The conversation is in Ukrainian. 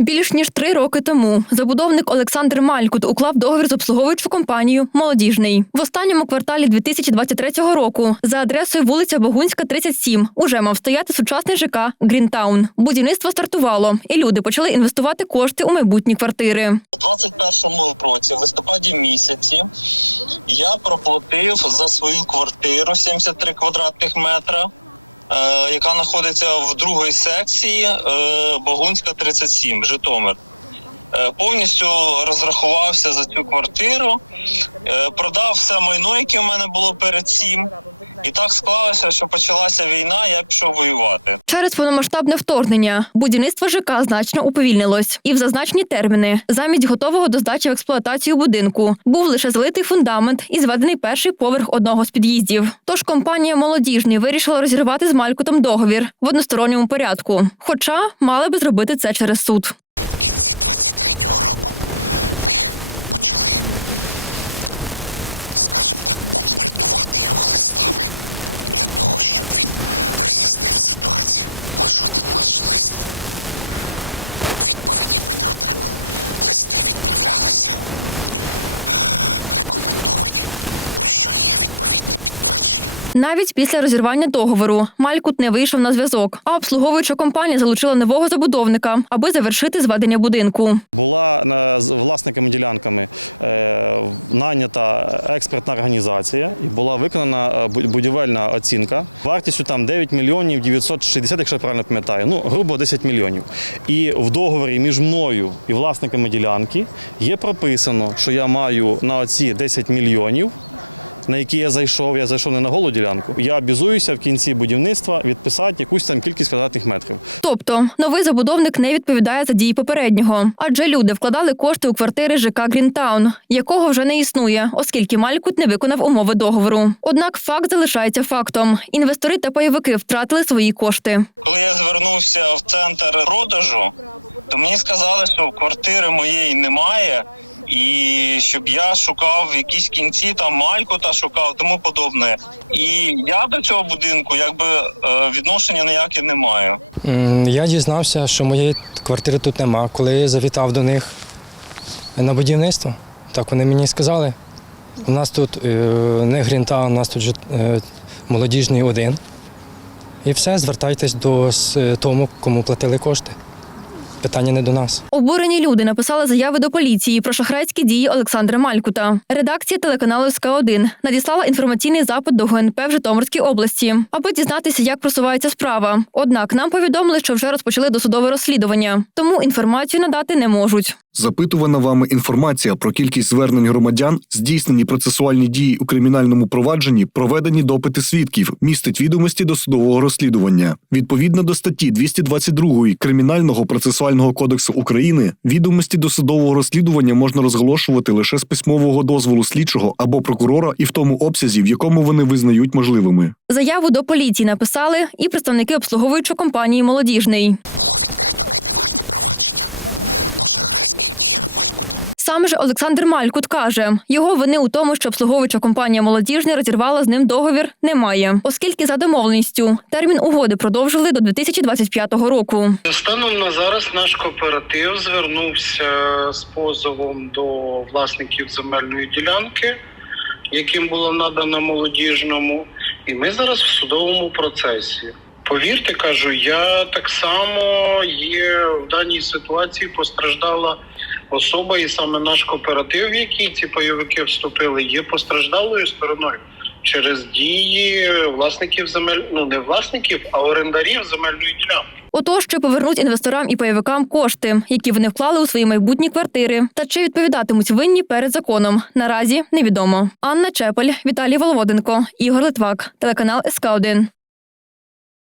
Більш ніж три роки тому забудовник Олександр Малькут уклав договір з обслуговуючу компанію Молодіжний в останньому кварталі 2023 року за адресою вулиця Богунська, 37 уже мав стояти сучасний ЖК Грінтаун. Будівництво стартувало, і люди почали інвестувати кошти у майбутні квартири. Через повномасштабне вторгнення будівництво ЖК значно уповільнилось, і в зазначені терміни замість готового до здачі в експлуатацію будинку був лише злитий фундамент і зведений перший поверх одного з під'їздів. Тож компанія Молодіжний вирішила розірвати з Малькутом договір в односторонньому порядку, хоча мали би зробити це через суд. Навіть після розірвання договору Малькут не вийшов на зв'язок, а обслуговуюча компанія залучила нового забудовника, аби завершити зведення будинку. Тобто новий забудовник не відповідає за дії попереднього, адже люди вкладали кошти у квартири ЖК Грінтаун, якого вже не існує, оскільки Малькут не виконав умови договору. Однак факт залишається фактом: інвестори та пайовики втратили свої кошти. Я дізнався, що моєї квартири тут нема. Коли я завітав до них на будівництво, так вони мені сказали. У нас тут е, не грінта, у нас тут е, молодіжний один. І все, звертайтесь до с- тому, кому платили кошти. Питання не до нас. Обурені люди написали заяви до поліції про шахрайські дії Олександра Малькута. Редакція телеканалу СК 1 надіслала інформаційний запит до ГНП в Житомирській області, аби дізнатися, як просувається справа. Однак нам повідомили, що вже розпочали досудове розслідування, тому інформацію надати не можуть. Запитувана вами інформація про кількість звернень громадян, здійснені процесуальні дії у кримінальному провадженні, проведені допити свідків, містить відомості до судового розслідування. Відповідно до статті 222 Кримінального процесуального кодексу України, відомості до судового розслідування можна розголошувати лише з письмового дозволу слідчого або прокурора і в тому обсязі, в якому вони визнають можливими. Заяву до поліції написали і представники обслуговуючої компанії Молодіжний. Сам же Олександр Малькут каже, його вини у тому, що обслуговуюча компанія Молодіжний розірвала з ним договір, немає, оскільки за домовленістю термін угоди продовжили до 2025 року. Станом на зараз наш кооператив звернувся з позовом до власників земельної ділянки, яким було надано молодіжному, і ми зараз в судовому процесі. Повірте, кажу, я так само є в даній ситуації постраждала особа, і саме наш кооператив, в який ці пайовики вступили, є постраждалою стороною через дії власників земель, ну не власників, а орендарів земельної ділянки. Отож, чи повернуть інвесторам і пайовикам кошти, які вони вклали у свої майбутні квартири, та чи відповідатимуть винні перед законом, наразі невідомо. Анна Чепель, Віталій Володенко, Ігор Литвак, телеканал СК 1